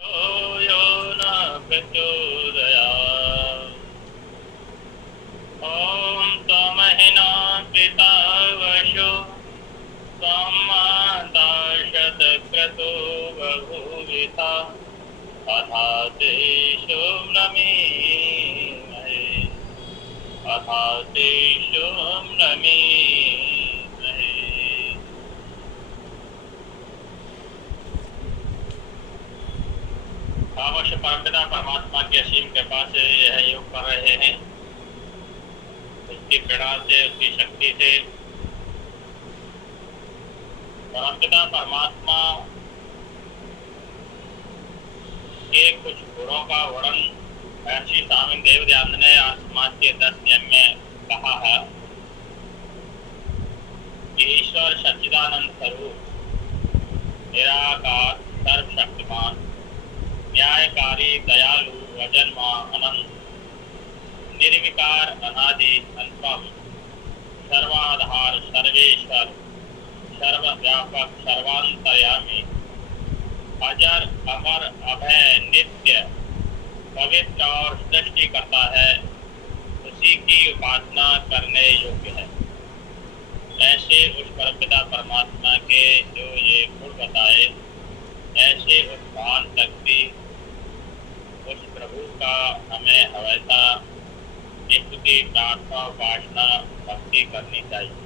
यो न प्रचोदयात्। ॐ त्वमहिना पिता वशो त्वं माता शतक्रतो बभूविता अथा तेषु नमीमहे अथा तेषु नमीमहे। अवश्य परमपिता परमात्मा की असीम कृपा से यह योग कर रहे हैं। उसकी प्रेरणा से, उसकी शक्ति से परमपिता परमात्मा के कुछ गुणों का वर्णन महर्षि स्वामी देवदयानंद ने समाज के 10 नियम में कहा है कि ईश्वर सच्चिदानंद स्वरूप, निराकार, सर्वशक्तिमान, न्यायकारी, दयालु, अजन्मा, अनंत, निर्विकार, अनादि, अनुपम, सर्वाधार, सर्वेश्वर, सर्वव्यापक, सर्वांतर्यामी, अजर, अमर, अभय, नित्य, पवित्र और सृष्टि करता है, उसी की उपासना करने योग्य है। ऐसे उस परमपिता परमात्मा के जो ये गुण बताए, ऐसे उस महान शक्ति, उस प्रभु का हमें हमेशा स्तुति, प्रार्थना, उपासना, भक्ति करनी चाहिए।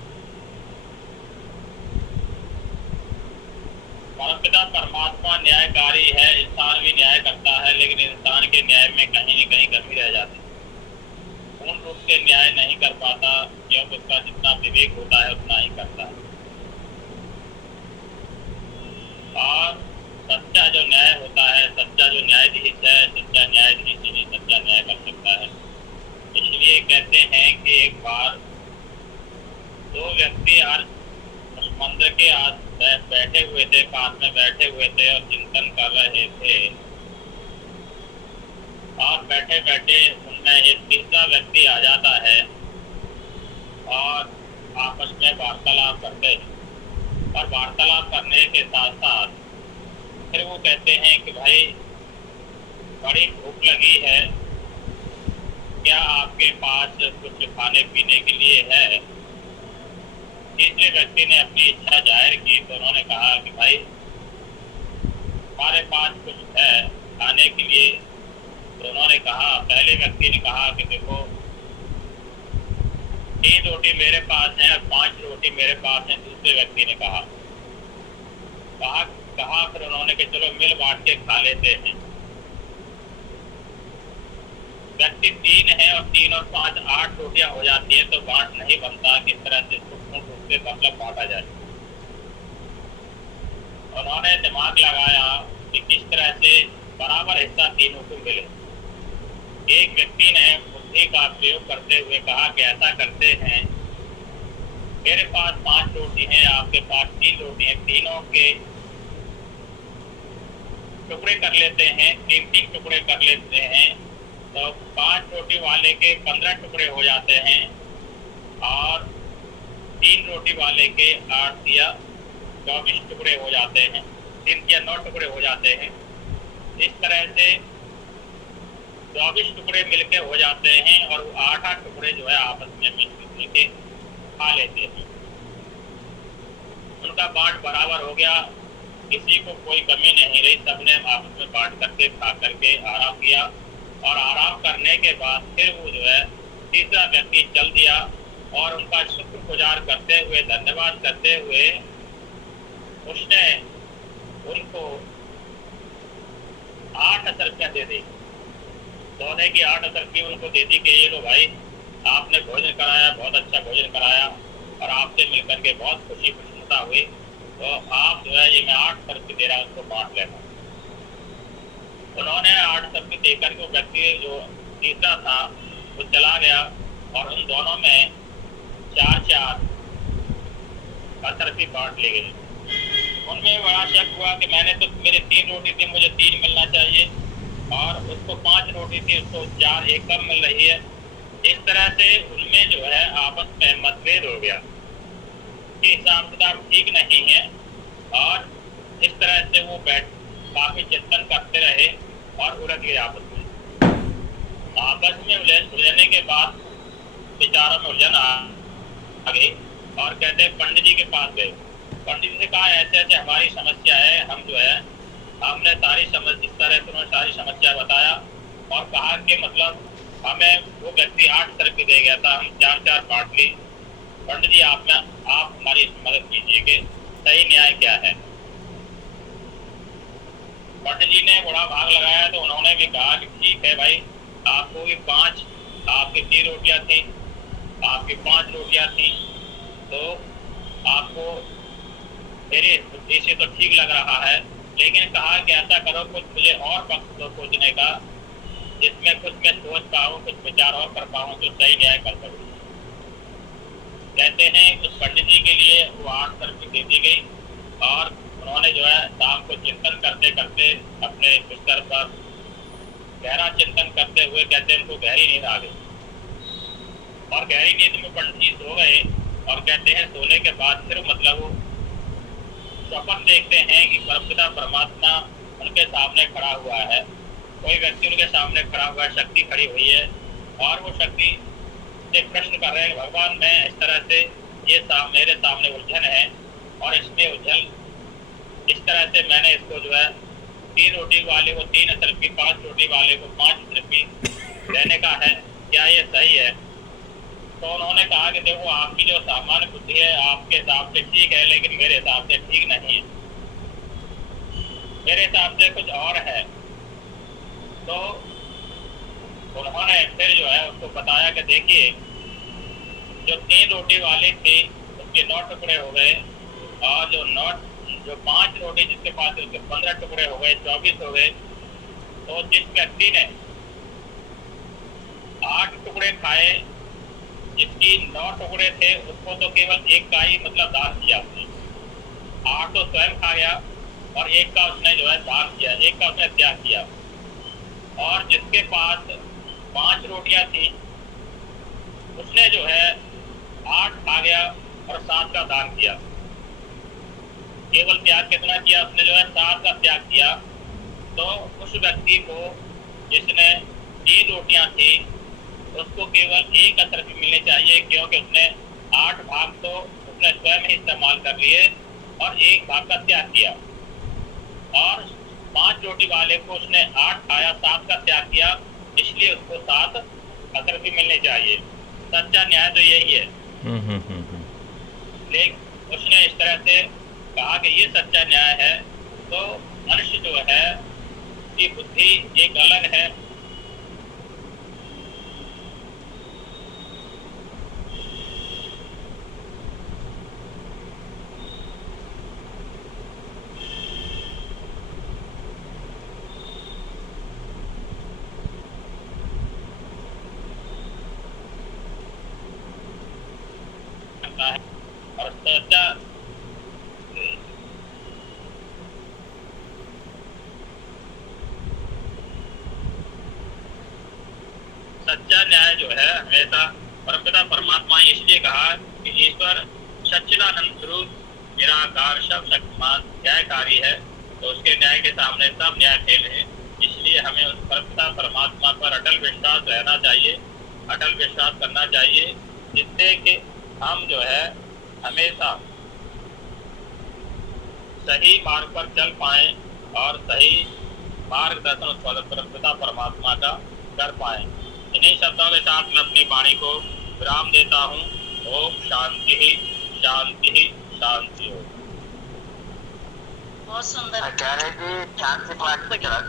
परमपिता परमात्मा न्यायकारी है। इंसान भी न्याय करता है, लेकिन इंसान के न्याय में कहीं न कहीं कमी रह जाती है। पूर्ण रूप से न्याय नहीं कर पाता, क्योंकि उसका जितना विवेक होता है उतना ही करता है। और सच्चा जो न्याय होता है, सच्चा जो न्यायाधीश है, सच्चा न्यायाधीश ही सच्चा न्याय कर सकता है। इसलिए कहते हैं कि एक बार दो व्यक्ति उस मंदिर के आस बैठे हुए थे, पास में बैठे हुए थे और चिंतन कर रहे थे। और बैठे बैठे उनमें एक तीसरा व्यक्ति आ जाता है और आपस में वार्तालाप करते हैं। और वार्तालाप करने के साथ साथ फिर वो कहते हैं कि भाई बड़ी भूख लगी है, क्या आपके पास कुछ खाने पीने के लिए है? तीसरे व्यक्ति ने अपनी इच्छा जाहिर की तो उन्होंने कहा कि भाई हमारे पास कुछ है खाने के लिए। तो उन्होंने कहा, पहले व्यक्ति ने कहा कि देखो 3 रोटी मेरे पास है और 5 रोटी मेरे पास है। दूसरे व्यक्ति ने कहा फिर उन्होंने कि चलो मिल बांट के खा लेते हैं। व्यक्ति 3 है और 3 और 5 8 रोटियां हो जाती है, तो बांट नहीं बनता। किस तरह से मतलब बांटा जाए। उन्होंने दिमाग लगाया कि किस तरह से बराबर हिस्सा तीनों को मिले। एक व्यक्ति ने बुद्धि का प्रयोग करते हुए कहा कि ऐसा करते हैं, मेरे पास 5 रोटी है, आपके पास 3 रोटी है, तीनों के टुकड़े कर लेते हैं, 3-3 टुकड़े कर लेते हैं, तो 5 रोटी वाले के 15 टुकड़े हो जाते हैं और 3 रोटी वाले के 8 या 24 टुकड़े हो जाते हैं, 3 या 9 टुकड़े हो जाते हैं। इस तरह से 24 टुकड़े मिलके हो जाते हैं और 8-8 टुकड़े जो है आपस में मिलके खा लेते हैं। उनका बांट बराबर हो गया, किसी को कोई कमी नहीं रही, सबने आपस में बांट करके खा करके आराम किया। और आराम करने के बाद फिर वो जो है तीसरा व्यक्ति चल दिया और उनका शुक्रगुजार करते हुए, धन्यवाद करते हुए उसने उनको 8 रुपया दे दी। सोने की 8 की उनको दे दी कि ये लो भाई, आपने भोजन कराया, बहुत अच्छा भोजन कराया और आपसे मिलकर के बहुत खुशी प्रसन्नता हुई, तो आप जो है ये मैं 8 दे रहा हूँ, उसको बांट लेना। उन्होंने 8 देकर के व्यक्ति जो तीसरा था वो चला गया और उन दोनों में 4-4 असरफी बांट ली गई। उनमें बड़ा शक हुआ कि मैंने तो मेरे 3 रोटी थी, मुझे 3 मिलना चाहिए, और उसको 5 रोटी थी, उसको 4 एक कम मिल रही है। इस तरह से उनमें जो है आपस में मतभेद हो गया कि हिसाब किताब ठीक नहीं है। और इस तरह से वो काफी चिंतन करते रहे उलझ गए आपस में उलझने के बाद विचारों में उलझन आ गई और कहते हैं पंडित जी के पास गए। पंडित जी से कहा ऐसे ऐसे हमारी समस्या है, हम जो है हमने सारी समस्या इस तरह से उन्होंने सारी समस्या बताया और कहा कि मतलब हमें वो व्यक्ति 8 तरक्की दे गया था, हम 4 बांट ली। पंडित जी आप हमारी मदद कीजिए कि सही न्याय क्या है। पंडित जी ने बड़ा भाग लगाया तो उन्होंने भी कहा कि ठीक है भाई, आपको भी 5, आपकी 3 रोटियां थी, आपकी 5 रोटियां थी, तो आपको मेरे बुद्धि से तो ठीक लग रहा है, लेकिन कहा कि ऐसा करो कुछ मुझे और वक्त दो सोचने का, जिसमें कुछ मैं सोच पाऊँ, कुछ विचार और कर पाऊँ तो सही न्याय कर सकूँ। कहते हैं उस पंडित जी के लिए वो 8 तरक्की दे दी गई और उन्होंने जो है शाम को चिंतन करते करते अपने बिस्तर पर गहरा चिंतन करते हुए कहते हैं उनको गहरी नींद आ गई और गहरी नींद में पंडित जी सो गए और कहते हैं सोने के बाद फिर मतलब वो स्वप्न देखते हैं कि परमपिता परमात्मा उनके सामने खड़ा हुआ है, कोई व्यक्ति उनके सामने खड़ा हुआ है, शक्ति खड़ी हुई है और वो शक्ति से प्रश्न कर रहे हैं भगवान मैं इस तरह से ये मेरे सामने उलझन है और इसमें उलझन इस तरह से मैंने इसको जो है 3 रोटी वाले को 3 तरक्की, 5 रोटी वाले को 5 तरक्की देने का है, क्या ये सही है? तो उन्होंने कहा कि देखो आपकी जो सामान्य बुद्धि है आपके हिसाब से ठीक है, लेकिन मेरे हिसाब से ठीक नहीं है, मेरे हिसाब से कुछ और है। तो उन्होंने फिर जो है उसको बताया कि देखिए जो 3 रोटी वाली थी उसके 9 टुकड़े हो गए और जो 5 रोटी जिसके पास उसके 15 टुकड़े हो गए, 24 हो गए। तो जिस व्यक्ति ने 8 टुकड़े खाए, जिसकी 9 टुकड़े थे उसको तो केवल 1 का ही मतलब दान किया उसने, 8 तो स्वयं खा गया और 1 का उसने जो है दान किया, 1 का उसने त्याग किया। और जिसके पास 5 रोटियां थी उसने जो है 8 खा गया और 7 का दान किया। केवल त्याग कितना किया उसने जो है 7 का त्याग किया। तो उस व्यक्ति को जिसने 3 रोटियां थी उसको केवल 1 तरक्की मिलनी चाहिए, क्योंकि उसने 8 भाग तो उसने स्वयं ही इस्तेमाल कर लिए और 1 भाग का त्याग किया। और 5 रोटी वाले को उसने 8 खाया, 7 का त्याग किया, इसलिए उसको 7 तरक्की मिलनी चाहिए। सच्चा न्याय तो यही है। लेकिन उसने इस तरह से कहा कि ये सच्चा न्याय है। तो मनुष्य जो है उसकी बुद्धि एक अलग है। और सच्चा न्याय जो है हमेशा परमपिता परमात्मा ने इसलिए कहा कि ईश्वर सच्चिदानंद स्वरूप निराकार सब शक्तिमान न्यायकारी है, तो उसके न्याय के सामने सब न्याय फेल है। इसलिए हमें उस परमपिता परमात्मा पर अटल विश्वास रहना चाहिए, अटल विश्वास करना चाहिए, जिससे कि हम जो है हमेशा सही मार्ग पर चल पाए और सही मार्गदर्शन उस परमपिता परमात्मा का कर पाए। इन्हीं शब्दों के साथ मैं अपनी वाणी को विराम देता हूँ। ओम शांति ही शांति ही शांति हो। बहुत सुंदर आचार्य जी, शांति पाठ की तरफ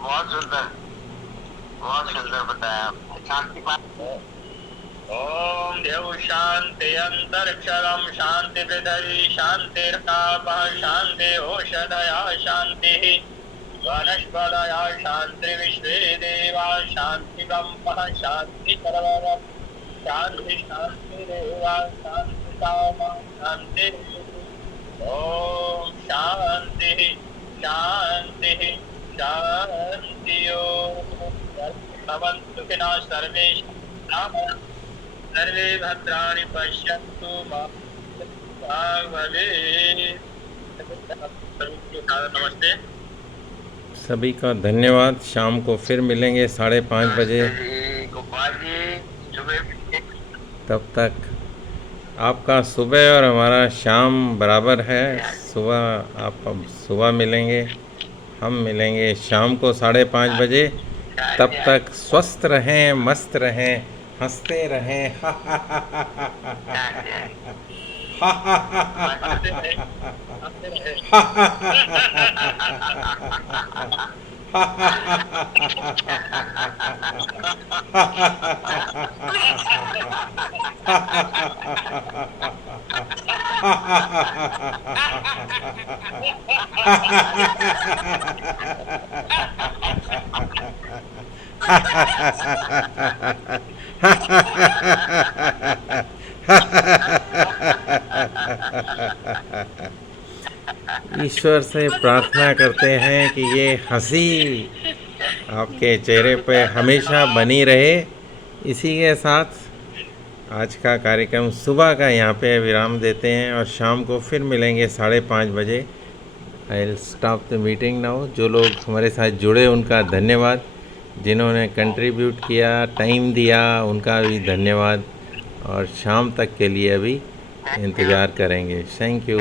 बहुत सुंदर बताया। शांति पाठ ओम देव शांति अंतरिक्षरम शांति पृथ्वी शांतिर्तापः शांति औषधया शांति वनस्पतया शांति विश्वे देवा शांति ब्रह्म शांति सर्वम शांति शांति देवा शांति कामा शांति। ओम शांति शांति शांति। भवन्तु सुखिनः सर्वे सर्वे भद्राणि पश्यन्तु मा भवेत्। नमस्ते। सभी का धन्यवाद। शाम को फिर मिलेंगे 5:30 बजे। जी गोपाल जी, सुबह तब तक आपका सुबह और हमारा शाम बराबर है। सुबह आप अब सुबह मिलेंगे, हम मिलेंगे शाम को 5:30 बजे। तब तक स्वस्थ रहें, मस्त रहें, हंसते रहें। हंसते रहे, हंसते रहे। ईश्वर से प्रार्थना करते हैं कि ये हंसी आपके चेहरे पे हमेशा बनी रहे। इसी के साथ आज का कार्यक्रम सुबह का यहाँ पे विराम देते हैं और शाम को फिर मिलेंगे 5:30 बजे। I will stop the meeting now. जो लोग हमारे साथ जुड़े उनका धन्यवाद, जिन्होंने कंट्रीब्यूट किया, टाइम दिया, उनका भी धन्यवाद। और शाम तक के लिए अभी इंतज़ार करेंगे। Thank you.